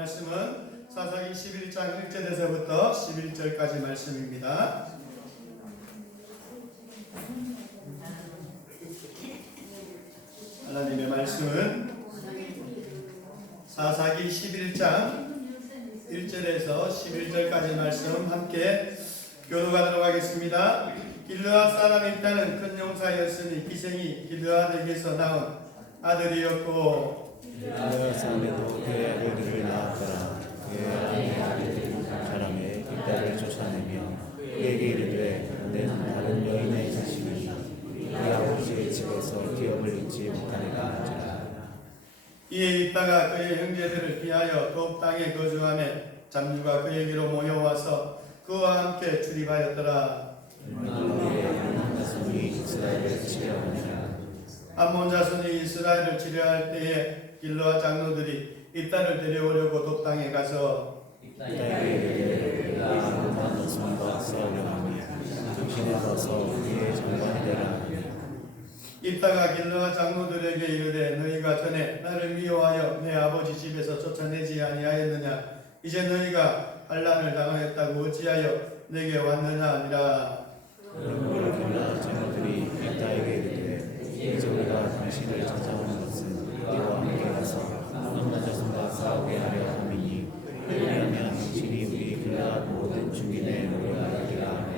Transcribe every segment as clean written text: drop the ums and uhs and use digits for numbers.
말씀은 사사기 11장 1절에서부터 11절까지 말씀입니다. 하나님의 말씀은 사사기 11장 1절에서 11절까지 말씀 함께 교독하도록 하겠습니다. 길르앗 사람 일단은 큰 용사였으니 기생이 길르앗에게서 나온 아들이었고 길르앗 사람에도 그의 아들들을 낳았더라. 그의 아들들이 사람의 일달을 쫓아내며 그에게 이르되 너는 다른 여인의 자식이 네 아버지의 집에서 기업을 잊지 못하리라 하니라. 이에 있다가 그의 형제들을 피하여 돕 땅에 거주하매 잡류가 그에게로 모여와서 그와 함께 출입하였더라. 암몬 자손이 이스라엘을 치려하니라. 암몬 자손이 이스라엘을 치려할 때에 길르앗 장로들이 이 딸을 데려오려고 돕 땅에 가서 이따에게 내가 암몬 자손과 싸우려 하니 당신이 가서 우리의 장관이 되라 하니. 이따가 길르앗 장로들에게 이르되 너희가 전에 나를 미워하여 내 아버지 집에서 쫓아내지 아니하였느냐? 이제 너희가 환난을 당하였다고 어찌하여 내게 왔느냐 하니라. 그러므로 길르앗 장로들이 이따에게 이르되 이제 우리가 당신을 찾아오는 것은 우리와 함께 가서 암몬 자손과 싸우게 하려 함이니 왜냐하면 당신이 우리 길르앗 모든 주민의 노래하리라 하니.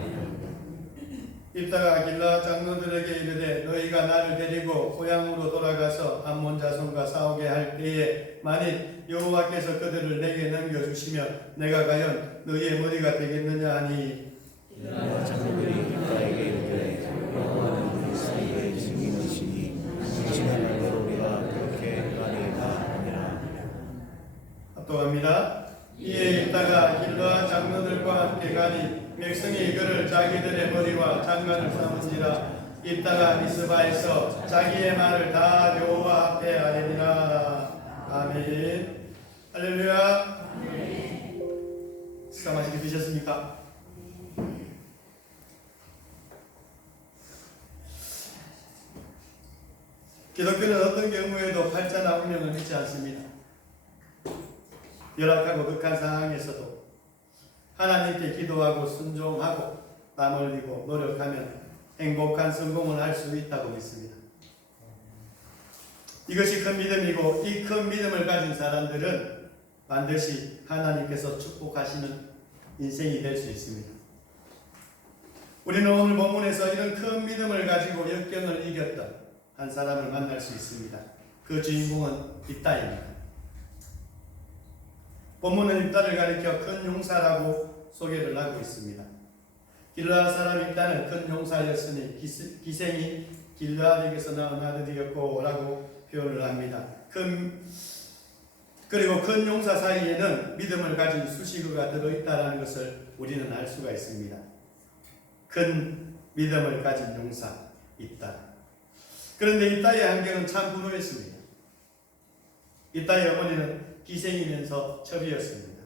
이따가 길르앗 장로들에게 이르되 너희가 나를 데리고 고향으로 돌아가서 암몬 자손과 싸우게 할 때에 만일 여호와께서 그들을 내게 넘겨주시면 내가 과연 너희의 머리가 되겠느냐 하니 길르앗 장로들이 이따에게 이르되 여호와는 우리 사이의 증인이시니 당신의 말대로 우리가 그렇게 행하리이다 하니라. 합독합니다. 이에 있다가 길르앗 장로들과 함께 가니 백성이 그를 자기들의 머리와 장관을 삼은지라. 있다가 미스바에서 자기의 말을 다 여호와 앞에 아뢰니라. 아멘. 할렐루야. 식사 맛있게 드셨습니까? 기독교는 어떤 경우에도 팔자나 운명을 믿지 않습니다. 열악하고 극한 상황에서도 하나님께 기도하고 순종하고 땀 흘리고 노력하면 행복한 성공을 할 수 있다고 믿습니다. 이것이 큰 믿음이고 이 큰 믿음을 가진 사람들은 반드시 하나님께서 축복하시는 인생이 될 수 있습니다. 우리는 오늘 본문에서 이런 큰 믿음을 가지고 역경을 이겼던 한 사람을 만날 수 있습니다. 그 주인공은 입다입니다. 본문은 입다를 가리켜 큰 용사라고 소개를 하고 있습니다. 길르앗 사람 입다는 큰 용사였으니 기생이 길르앗에게서 나온 아들이었고 라고 표현을 합니다. 그리고 큰 용사 사이에는 믿음을 가진 수식어가 들어있다는 것을 우리는 알 수가 있습니다. 큰 믿음을 가진 용사 입다. 그런데 입다의 환경은 참 불우했습니다. 입다의 어머니는 기생이면서 첩이었습니다.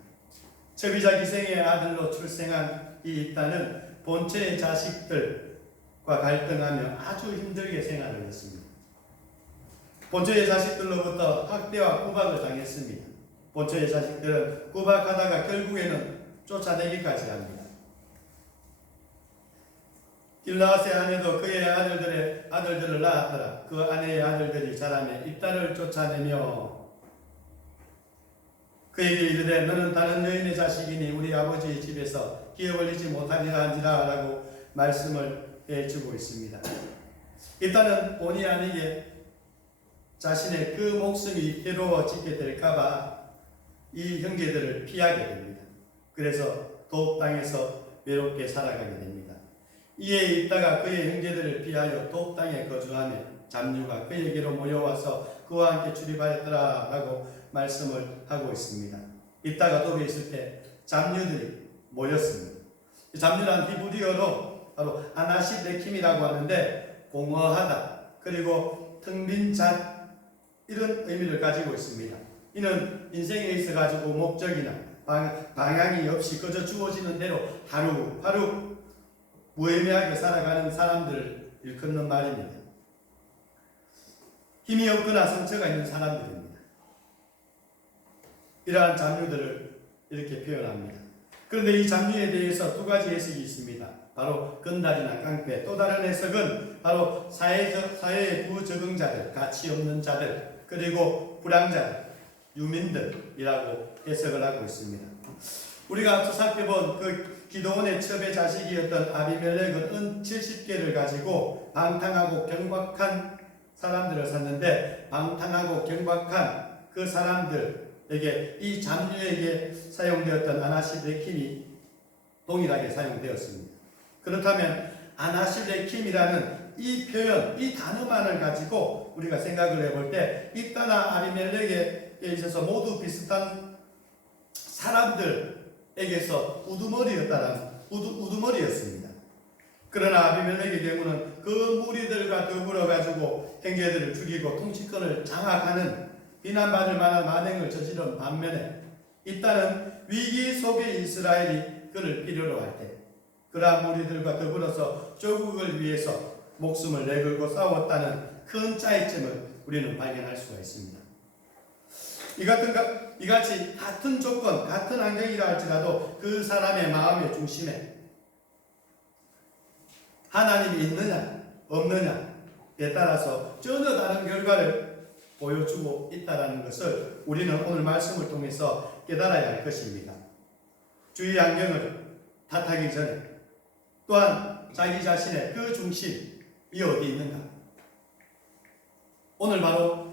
첩이자 기생의 아들로 출생한 이 입다는 본처의 자식들과 갈등하며 아주 힘들게 생활을 했습니다. 본처의 자식들로부터 학대와 구박을 당했습니다. 본처의 자식들은 구박하다가 결국에는 쫓아내기까지 합니다. 길르앗의 아내도 그의 아들들을 낳았더라. 그 아내의 아들들이 자라매 입다를 쫓아내며 그에게 이르되 너는 다른 여인의 자식이니 우리 아버지의 집에서 기업을 잊지 못하리라 한지라 라고 말씀을 해주고 있습니다. 입다는 본의 아니게 자신의 그 목숨이 해로워지게 될까봐 이 형제들을 피하게 됩니다. 그래서 돕 땅에서 외롭게 살아가게 됩니다. 이에 있다가 그의 형제들을 피하여 돕 땅에 거주하며 잡류가 그에게로 모여와서 그와 함께 출입하였더라 라고 말씀을 하고 있습니다. 이따가 돕에 있을 때 잡류들이 모였습니다. 잡류란 히브리어로 바로 아나시레킴이라고 하는데 공허하다 그리고 텅 빈 잣 이런 의미를 가지고 있습니다. 이는 인생에 있어 가지고 목적이나 방향이 없이 그저 주어지는 대로 하루하루 무의미하게 살아가는 사람들을 일컫는 말입니다. 힘이 없거나 상처가 있는 사람들입니다. 이러한 잡류들을 이렇게 표현합니다. 그런데 이 잡류에 대해서 두 가지 해석이 있습니다. 바로 건달이나 깡패. 또 다른 해석은 바로 사회의 부적응자들, 가치 없는 자들, 그리고 불량자들, 유민들이라고 해석을 하고 있습니다. 우리가 앞서 살펴본 그 기드온의 첩의 자식이었던 아비멜렉은 은 70개를 가지고 방탕하고 경박한 사람들을 샀는데, 방탕하고 경박한 그 사람들에게 이 잡류에게 사용되었던 아나시레킴이 동일하게 사용되었습니다. 그렇다면 아나시레킴이라는 이 표현, 이 단어만을 가지고 우리가 생각을 해볼 때 이따나 아비멜렉에 있어서 모두 비슷한 사람들에게서 우두머리였습니다. 그러나 아비멜렉의 경우는 그 무리들과 더불어 가지고 형제들을 죽이고 통치권을 장악하는 비난받을 만한 만행을 저지른 반면에 이따는 위기 속의 이스라엘이 그를 필요로 할 때 그러한 무리들과 더불어서 조국을 위해서 목숨을 내걸고 싸웠다는 큰 차이점을 우리는 발견할 수가 있습니다. 이같이 같은 조건, 같은 환경이라 할지라도 그 사람의 마음의 중심에 하나님이 있느냐 없느냐에 따라서 전혀 다른 결과를 보여주고 있다는 것을 우리는 오늘 말씀을 통해서 깨달아야 할 것입니다. 주의 환경을 탓하기 전에 또한 자기 자신의 그 중심이 어디 있는가? 오늘 바로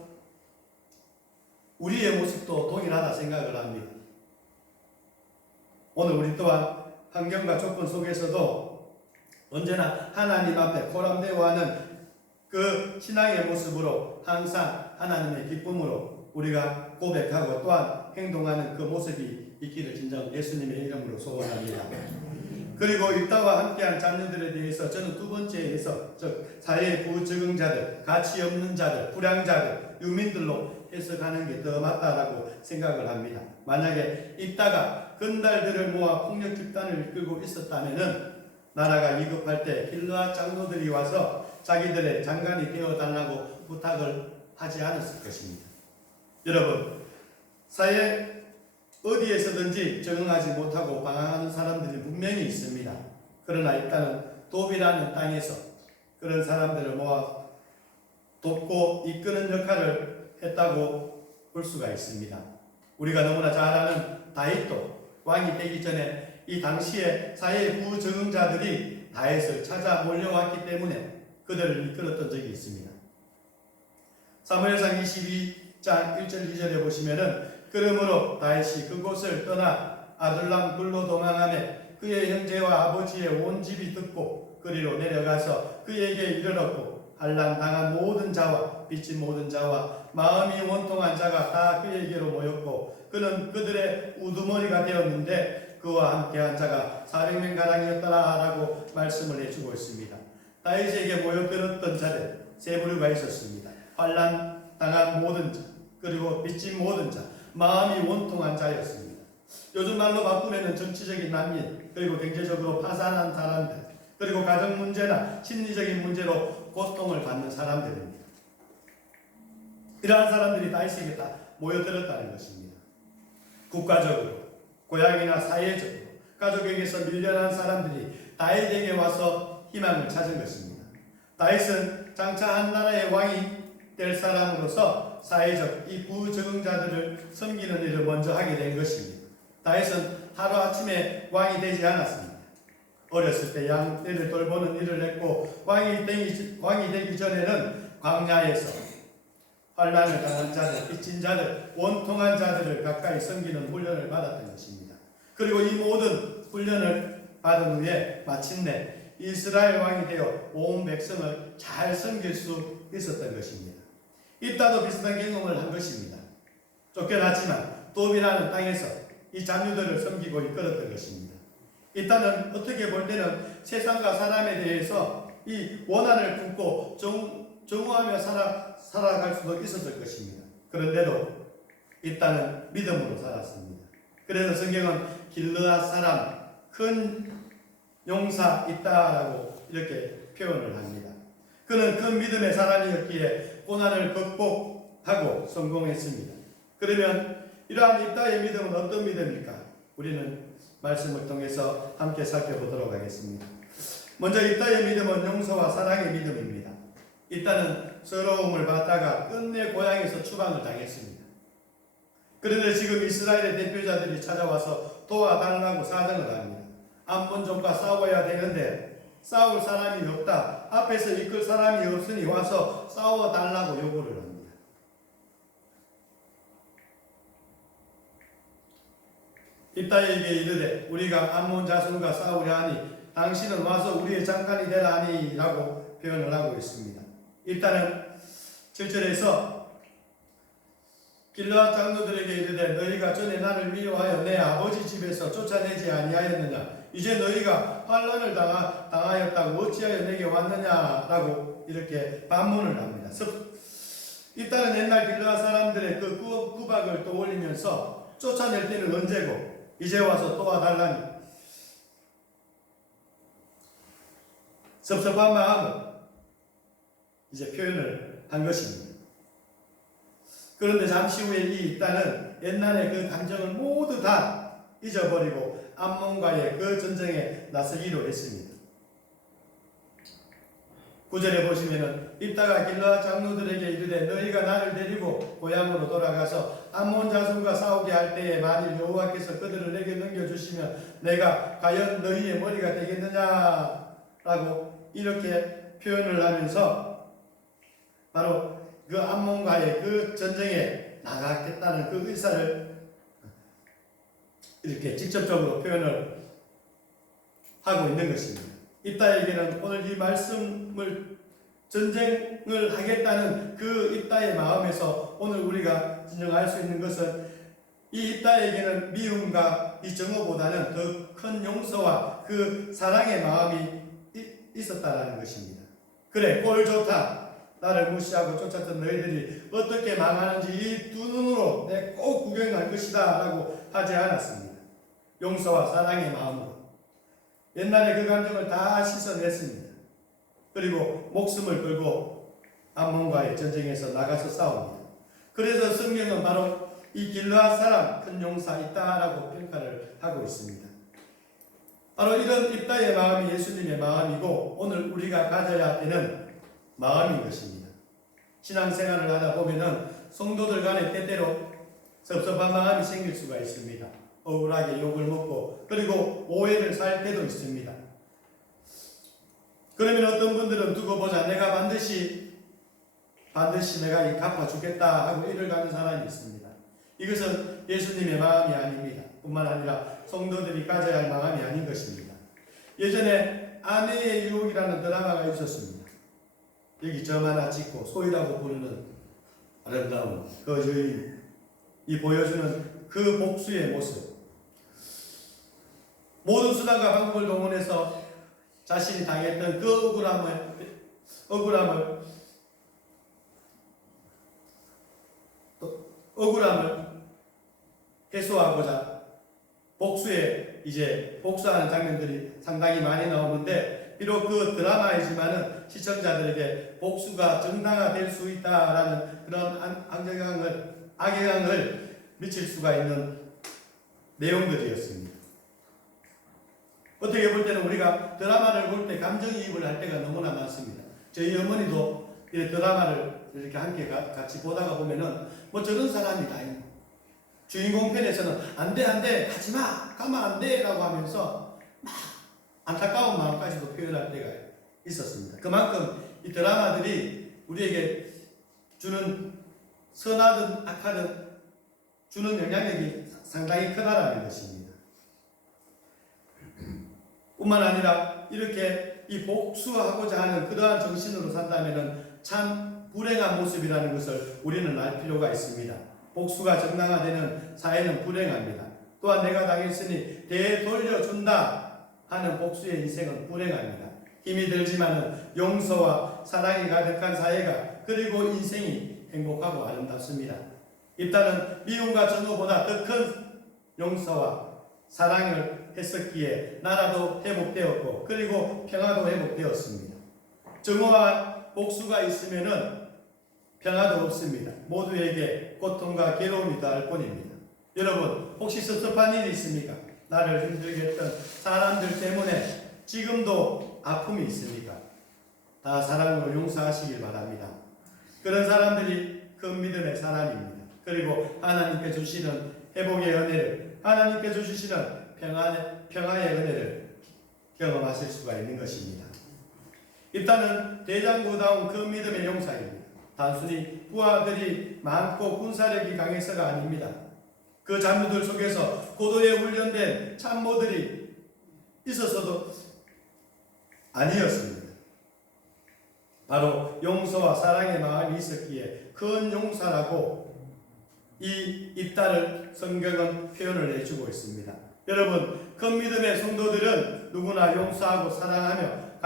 우리의 모습도 동일하다 생각을 합니다. 오늘 우리 또한 환경과 조건 속에서도 언제나 하나님 앞에 코람대오하는 그 신앙의 모습으로 항상 하나님의 기쁨으로 우리가 고백하고 또한 행동하는 그 모습이 있기를 진정 예수님의 이름으로 소원합니다. 그리고 이따와 함께한 자녀들에 대해서 저는 두 번째 해석, 즉 사회의 부적응자들, 가치 없는 자들, 불량자들, 유민들로 해석하는 게 더 맞다라고 생각을 합니다. 만약에 이따가 건달들을 모아 폭력 집단을 이끌고 있었다면은 나라가 위급할 때 길르앗 장로들이 와서 자기들의 장관이 되어달라고 부탁을 하지 않았을 것입니다. 여러분, 사회 어디에서든지 적응하지 못하고 방황하는 사람들이 분명히 있습니다. 그러나 일단은 돕이라는 땅에서 그런 사람들을 모아 돕고 이끄는 역할을 했다고 볼 수가 있습니다. 우리가 너무나 잘 아는 다윗도 왕이 되기 전에 이 당시에 사회의 부적응자들이 다윗을 찾아 몰려왔기 때문에 그들을 이끌었던 적이 있습니다. 사무엘상 22장 1절 2절에 보시면은 그러므로 다윗이 그곳을 떠나 아둘람 굴로 도망하매 그의 형제와 아버지의 온 집이 듣고 그리로 내려가서 그에게 이르렀고 환난 당한 모든 자와 빚진 모든 자와 마음이 원통한 자가 다 그에게로 모였고 그는 그들의 우두머리가 되었는데 그와 함께한 자가 400명 가량이었더라 라고 말씀을 해주고 있습니다. 다윗에게 모여들었던 자들 세 부류가 있었습니다. 환난 당한 모든 자, 그리고 빚진 모든 자, 마음이 원통한 자였습니다. 요즘 말로 바꾸면 정치적인 난민, 그리고 경제적으로 파산한 사람들, 그리고 가정 문제나 심리적인 문제로 고통을 받는 사람들입니다. 이러한 사람들이 다윗에게 다 모여들었다는 것입니다. 국가적으로, 고향이나 사회적으로, 가족에게서 밀려난 사람들이 다윗에게 와서 희망을 찾은 것입니다. 다윗은 장차 한 나라의 왕이 될 사람으로서 사회적 이 부적응자들을 섬기는 일을 먼저 하게 된 것입니다. 다윗은 하루아침에 왕이 되지 않았습니다. 어렸을 때 양떼를 돌보는 일을 했고 왕이 되기 전에는 광야에서 환난을 당한 자들, 빚진 자들, 원통한 자들을 가까이 섬기는 훈련을 받았던 것입니다. 그리고 이 모든 훈련을 받은 후에 마침내 이스라엘 왕이 되어 온 백성을 잘 섬길 수 있었던 것입니다. 이따도 비슷한 경험을 한 것입니다. 쫓겨났지만 돕이라는 땅에서 이 잡류들을 섬기고 이끌었던 것입니다. 이따는 어떻게 볼 때는 세상과 사람에 대해서 이 원한을 품고 정오하며 살아갈 수도 있었을 것입니다. 그런데도 이따는 믿음으로 살았습니다. 그래서 성경은 길르앗 사람 큰 용사 있다라고 이렇게 표현을 합니다. 그는 큰 믿음의 사람이었기에 고난을 극복하고 성공했습니다. 그러면 이러한 입다의 믿음은 어떤 믿음일까? 우리는 말씀을 통해서 함께 살펴보도록 하겠습니다. 먼저 입다의 믿음은 용서와 사랑의 믿음입니다. 입다는 서러움을 받다가 끝내 고향에서 추방을 당했습니다. 그런데 지금 이스라엘의 대표자들이 찾아와서 도와달라고 사정을 합니다. 암몬족과 싸워야 되는데 싸울 사람이 없다. 앞에서 이끌 사람이 없으니 와서 싸워달라고 요구를 합니다. 입다에게 이르되 우리가 암몬 자손과 싸우려 하니 당신은 와서 우리의 장관이 되라 하니 라고 표현을 하고 있습니다. 입다는 7절에서 길르앗 장로들에게 이르되 너희가 전에 나를 미워하여 내 아버지 집에서 쫓아내지 아니하였느냐? 이제 너희가 환난을 당하였다고 어찌하여 내게 왔느냐라고 이렇게 반문을 합니다. 입다는 옛날 길르앗 사람들의 그 구박을 떠올리면서 쫓아낼 때는 언제고 이제 와서 도와달라니 섭섭한 마음을 이제 표현을 한 것입니다. 그런데 잠시 후에 이 입다는 옛날의 그 감정을 모두 다 잊어버리고 암몬과의 그 전쟁에 나서기로 했습니다. 9절에 보시면은 입다가 길르앗 장로들에게 이르되 너희가 나를 데리고 고향으로 돌아가서 암몬 자손과 싸우게 할 때에 만일 여호와께서 그들을 내게 넘겨주시면 내가 과연 너희의 머리가 되겠느냐라고 이렇게 표현을 하면서 바로 그 암몬과의 그 전쟁에 나가겠다는 그 의사를 이렇게 직접적으로 표현을 하고 있는 것입니다. 입다에게는 오늘 이 말씀을 전쟁을 하겠다는 그 입다의 마음에서 오늘 우리가 진정할 수 있는 것은 이 입다에게는 미움과 이 정오보다는 더 큰 용서와 그 사랑의 마음이 있었다는 것입니다. 그래, 꼴 좋다. 나를 무시하고 쫓았던 너희들이 어떻게 망하는지 이 두 눈으로 내 꼭 구경할 것이다 라고 하지 않았습니다. 용서와 사랑의 마음으로 옛날에 그 감정을 다 씻어냈습니다. 그리고 목숨을 걸고 암몬과의 전쟁에서 나가서 싸웁니다. 그래서 성경은 바로 이 길르앗 사람 큰 용사 있다라고 평가를 하고 있습니다. 바로 이런 입다의 마음이 예수님의 마음이고 오늘 우리가 가져야 되는 마음인 것입니다. 신앙생활을 하다 보면은 성도들 간에 때때로 섭섭한 마음이 생길 수가 있습니다. 억울하게 욕을 먹고 그리고 오해를 살 때도 있습니다. 그러면 어떤 분들은 두고 보자 내가 반드시 내가 갚아주겠다 하고 일을 가는 사람이 있습니다. 이것은 예수님의 마음이 아닙니다. 뿐만 아니라 성도들이 가져야 할 마음이 아닌 것입니다. 예전에 아내의 유혹이라는 드라마가 있었습니다. 여기 점 하나 찍고 소희라고 부르는 아름다운 그 여인이 보여주는 그 복수의 모습. 모든 수단과 방법을 동원해서 자신이 당했던 그 억울함을 해소하고자 복수하는 장면들이 상당히 많이 나오는데 비록 그 드라마이지만은 시청자들에게 복수가 정당화될 수 있다라는 그런 악영향을 미칠 수가 있는 내용들이었습니다. 어떻게 볼 때는 우리가 드라마를 볼 때 감정이입을 할 때가 너무나 많습니다. 저희 어머니도 이 드라마를 이렇게 함께 같이 보다가 보면은 뭐 저런 사람이 다 있고 주인공 편에서는 안 돼 가지마 가면 안 돼 라고 하면서 막 안타까운 마음까지도 표현할 때가 있었습니다. 그만큼 이 드라마들이 우리에게 주는 선하든 악하든 주는 영향력이 상당히 크다라는 것입니다. 뿐만 아니라 이렇게 이 복수하고자 하는 그러한 정신으로 산다면 참 불행한 모습이라는 것을 우리는 알 필요가 있습니다. 복수가 정당화되는 사회는 불행합니다. 또한 내가 당했으니 되돌려준다 하는 복수의 인생은 불행합니다. 힘이 들지만은 용서와 사랑이 가득한 사회가 그리고 인생이 행복하고 아름답습니다. 입다는 미움과 증오보다 더 큰 용서와 사랑을 했었기에 나라도 회복되었고 그리고 평화도 회복되었습니다. 증오와 복수가 있으면은 평화도 없습니다. 모두에게 고통과 괴로움이 더할 뿐입니다. 여러분 혹시 섭섭한 일이 있습니까? 나를 힘들게 했던 사람들 때문에 지금도 아픔이 있습니까? 다 사랑으로 용서하시길 바랍니다. 그런 사람들이 큰 믿음의 사람입니다. 그리고 하나님께 주시는 회복의 은혜를, 하나님께 주시는 평화의 은혜를 경험하실 수가 있는 것입니다. 입단은 대장부다운 그 믿음의 용사입니다. 단순히 부하들이 많고 군사력이 강해서가 아닙니다. 그 장로들 속에서 고도에 훈련된 참모들이 있어서도 아니었습니다. 바로 용서와 사랑의 마음이 있었기에 큰 용사라고 이 입단을 성경은 표현을 해주고 있습니다. 여러분, 큰 믿음의 성도들은 누구나 용서하고 사랑하며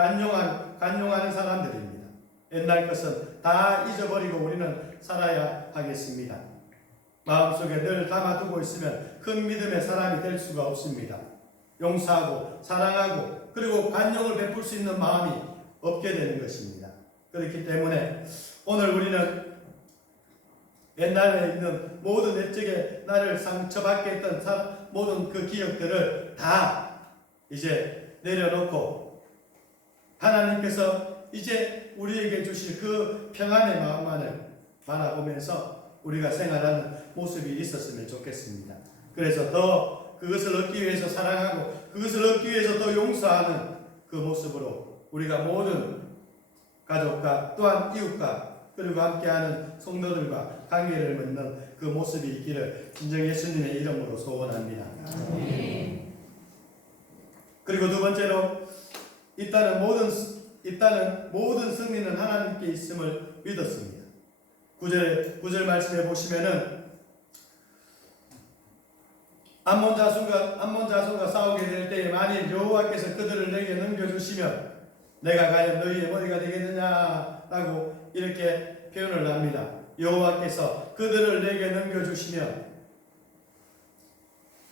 간용하는 사람들입니다. 옛날 것은 다 잊어버리고 우리는 살아야 하겠습니다. 마음속에 늘 담아두고 있으면 큰 믿음의 사람이 될 수가 없습니다. 용서하고 사랑하고 그리고 간용을 베풀 수 있는 마음이 없게 되는 것입니다. 그렇기 때문에 오늘 우리는 옛날에 있는 모든 옛적에 나를 상처받게 했던 모든 그 기억들을 다 이제 내려놓고 하나님께서 이제 우리에게 주실 그 평안의 마음만을 바라보면서 우리가 생활하는 모습이 있었으면 좋겠습니다. 그래서 더 그것을 얻기 위해서 사랑하고 그것을 얻기 위해서 더 용서하는 그 모습으로 우리가 모든 가족과 또한 이웃과 그리고 함께하는 성도들과 관계를 맺는 그 모습이 있기를 진정 예수님의 이름으로 소원합니다. 그리고 두 번째로 일단은 모든 승리는 하나님께 있음을 믿었습니다. 9절 말씀해 보시면은 암몬 자손과 싸우게 될 때에 만일 여호와께서 그들을 내게 넘겨주시면 내가 과연 너희의 머리가 되겠느냐라고 이렇게 표현을 합니다. 여호와께서 그들을 내게 넘겨주시면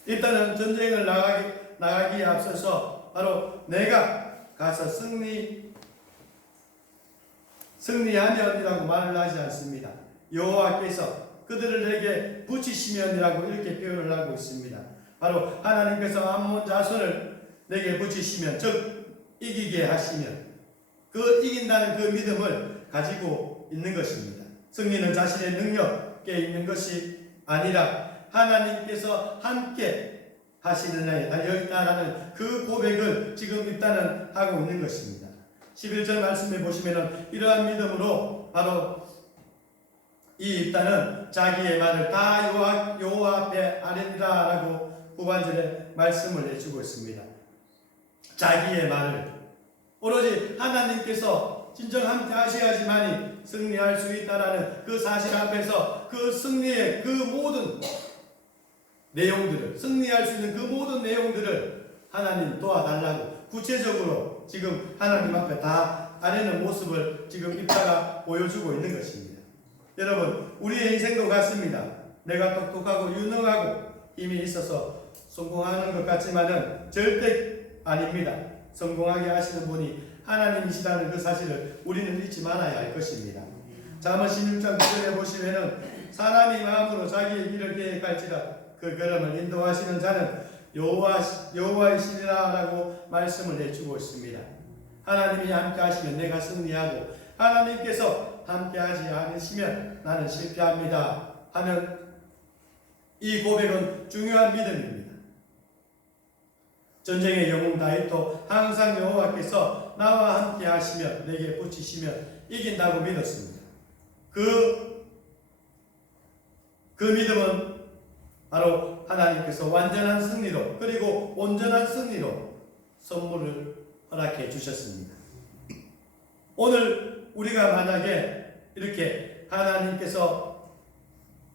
일단은 전쟁을 나가기에 앞서서 바로 내가 가서 승리하면이라고 말을 하지 않습니다. 여호와께서 그들을 내게 붙이시면이라고 이렇게 표현을 하고 있습니다. 바로 하나님께서 암몬 자손을 내게 붙이시면 즉 이기게 하시면 그 이긴다는 그 믿음을 가지고 있는 것입니다. 승리는 자신의 능력에 있는 것이 아니라 하나님께서 함께 하시느냐에 달려있다라는 그 고백을 지금 일단은 하고 있는 것입니다. 11절 말씀해 보시면은 이러한 믿음으로 바로 이 일단은 자기의 말을 다 여호와 앞에 아뢰니라 라고 후반절에 말씀을 해주고 있습니다. 자기의 말을 오로지 하나님께서 진정 함께 하셔야지만이 승리할 수 있다라는 그 사실 앞에서 그 승리의 그 모든 내용들을 승리할 수 있는 그 모든 내용들을 하나님 도와달라고 구체적으로 지금 하나님 앞에 다 아뢰는 모습을 지금 입다가 보여주고 있는 것입니다. 여러분 우리의 인생도 같습니다. 내가 똑똑하고 유능하고 힘이 있어서 성공하는 것 같지만은 절대 아닙니다. 성공하게 하시는 분이 하나님이시라는 그 사실을 우리는 잊지 말아야 할 것입니다. 잠언 16장 9절에 보시면은 사람이 마음으로 자기의 길을 계획할지라 그 걸음을 인도하시는 자는 여호와이시니라 라고 말씀을 해주고 있습니다. 하나님이 함께 하시면 내가 승리하고 하나님께서 함께 하지 않으시면 나는 실패합니다 하는 이 고백은 중요한 믿음입니다. 전쟁의 영웅 다윗도 항상 여호와께서 나와 함께 하시면 내게 붙이시면 이긴다고 믿었습니다. 그 믿음은 바로 하나님께서 완전한 승리로 그리고 온전한 승리로 선물을 허락해 주셨습니다. 오늘 우리가 만약에 이렇게 하나님께서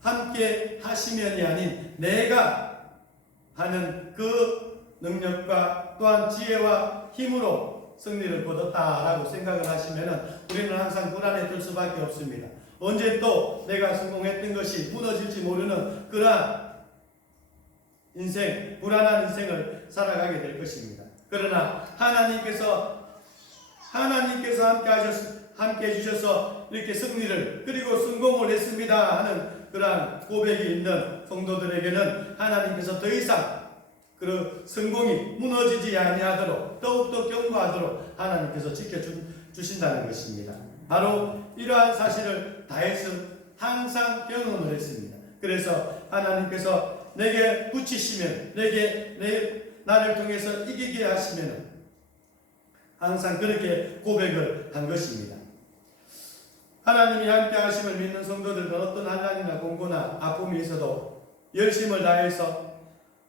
함께 하시면이 아닌 내가 하는 그 능력과 또한 지혜와 힘으로 승리를 거뒀다라고 생각을 하시면 우리는 항상 불안에 들 수밖에 없습니다. 언제 또 내가 성공했던 것이 무너질지 모르는 그러한 인생, 불안한 인생을 살아가게 될 것입니다. 그러나 하나님께서 함께 해주셔서 이렇게 승리를 그리고 성공을 했습니다 하는 그러한 고백이 있는 성도들에게는 하나님께서 더 이상 그 성공이 무너지지 아니하도록 더욱더 견고하도록 하나님께서 지켜주신다는 것입니다. 바로 이러한 사실을 다윗은 항상 경험을 했습니다. 그래서 하나님께서 내게 붙이시면 나를 통해서 이기게 하시면 항상 그렇게 고백을 한 것입니다. 하나님이 함께 하심을 믿는 성도들은 어떤 환난이나 공고나 아픔이 있어도 열심을 다해서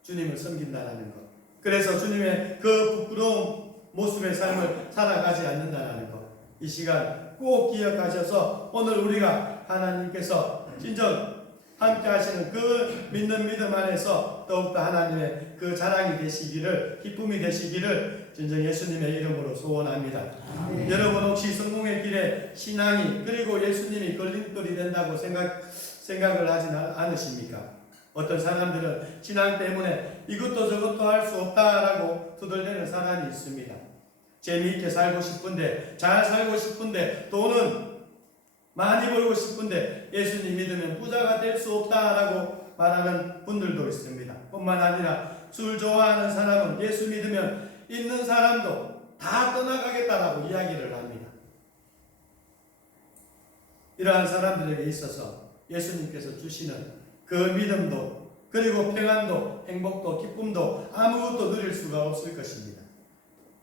주님을 섬긴다는 것. 그래서 주님의 그 부끄러운 모습의 삶을 살아가지 않는다는 것. 이 시간 꼭 기억하셔서 오늘 우리가 하나님께서 진정 함께 하시는 그 믿는 믿음 안에서 더욱더 하나님의 그 자랑이 되시기를, 기쁨이 되시기를 진정 예수님의 이름으로 소원합니다. 여러분 혹시 성공의 길에 신앙이 그리고 예수님이 걸림돌이 된다고 생각을 하진 않으십니까? 어떤 사람들은 신앙 때문에 이것도 저것도 할 수 없다라고 투덜대는 사람이 있습니다. 재미있게 살고 싶은데, 잘 살고 싶은데, 돈은 많이 벌고 싶은데 예수님 믿으면 부자가 될 수 없다라고 말하는 분들도 있습니다. 뿐만 아니라 술 좋아하는 사람은 예수 믿으면 있는 사람도 다 떠나가겠다라고 이야기를 합니다. 이러한 사람들에게 있어서 예수님께서 주시는 그 믿음도 그리고 평안도 행복도 기쁨도 아무것도 누릴 수가 없을 것입니다.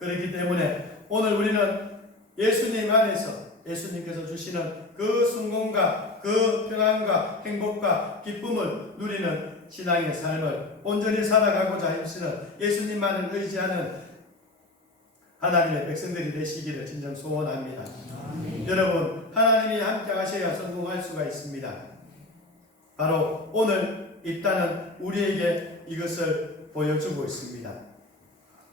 그렇기 때문에 오늘 우리는 예수님 안에서 예수님께서 주시는 그 성공과 그 평안과 행복과 기쁨을 누리는 신앙의 삶을 온전히 살아가고자 힘쓰는 예수님만을 의지하는 하나님의 백성들이 되시기를 진정 소원합니다. 여러분 하나님이 함께 하셔야 성공할 수가 있습니다. 바로 오늘 입다는 우리에게 이것을 보여주고 있습니다.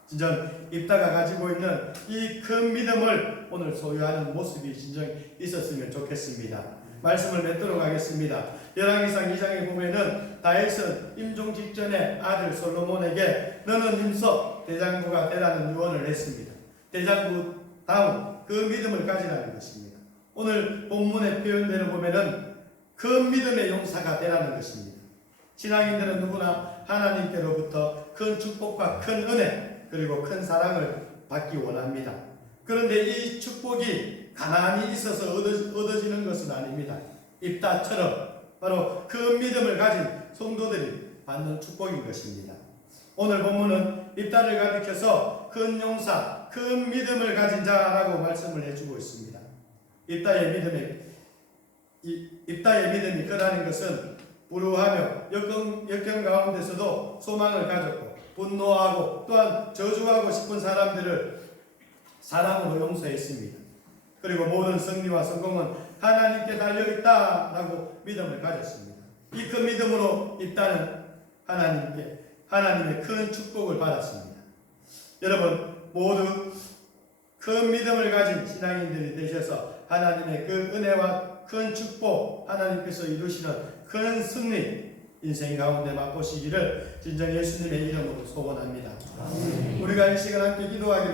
진정 입다가 가지고 있는 이 큰 믿음을 오늘 소유하는 모습이 진정 있었으면 좋겠습니다. 말씀을 맺도록 하겠습니다. 열왕기상 2장에 보면은 다윗은 임종 직전에 아들 솔로몬에게 너는 힘써 대장부가 되라는 유언을 했습니다. 대장부다운 그 믿음을 가지라는 것입니다. 오늘 본문의 표현대로 보면은 큰 믿음의 용사가 되라는 것입니다. 신앙인들은 누구나 하나님께로부터 큰 축복과 큰 은혜 그리고 큰 사랑을 받기 원합니다. 그런데 이 축복이 가난이 있어서 얻어지는 것은 아닙니다. 입다처럼 바로 큰 믿음을 가진 성도들이 받는 축복인 것입니다. 오늘 본문은 입다를 가리켜서 큰 용사, 큰 믿음을 가진 자라고 말씀을 해주고 있습니다. 입다의 믿음이 크다는 것은 불우하며 역경 가운데서도 소망을 가졌고 분노하고 또한 저주하고 싶은 사람들을 사랑으로 용서했습니다. 그리고 모든 승리와 성공은 하나님께 달려있다라고 믿음을 가졌습니다. 이 큰 믿음으로 입다는 하나님의 큰 축복을 받았습니다. 여러분 모두 큰 믿음을 가진 신앙인들이 되셔서 하나님의 그 은혜와 큰 축복, 하나님께서 이루시는 큰 승리 인생 가운데 맛보시기를 진정 예수님의 이름으로 소원합니다. 우리가 이 시간 함께 기도하기를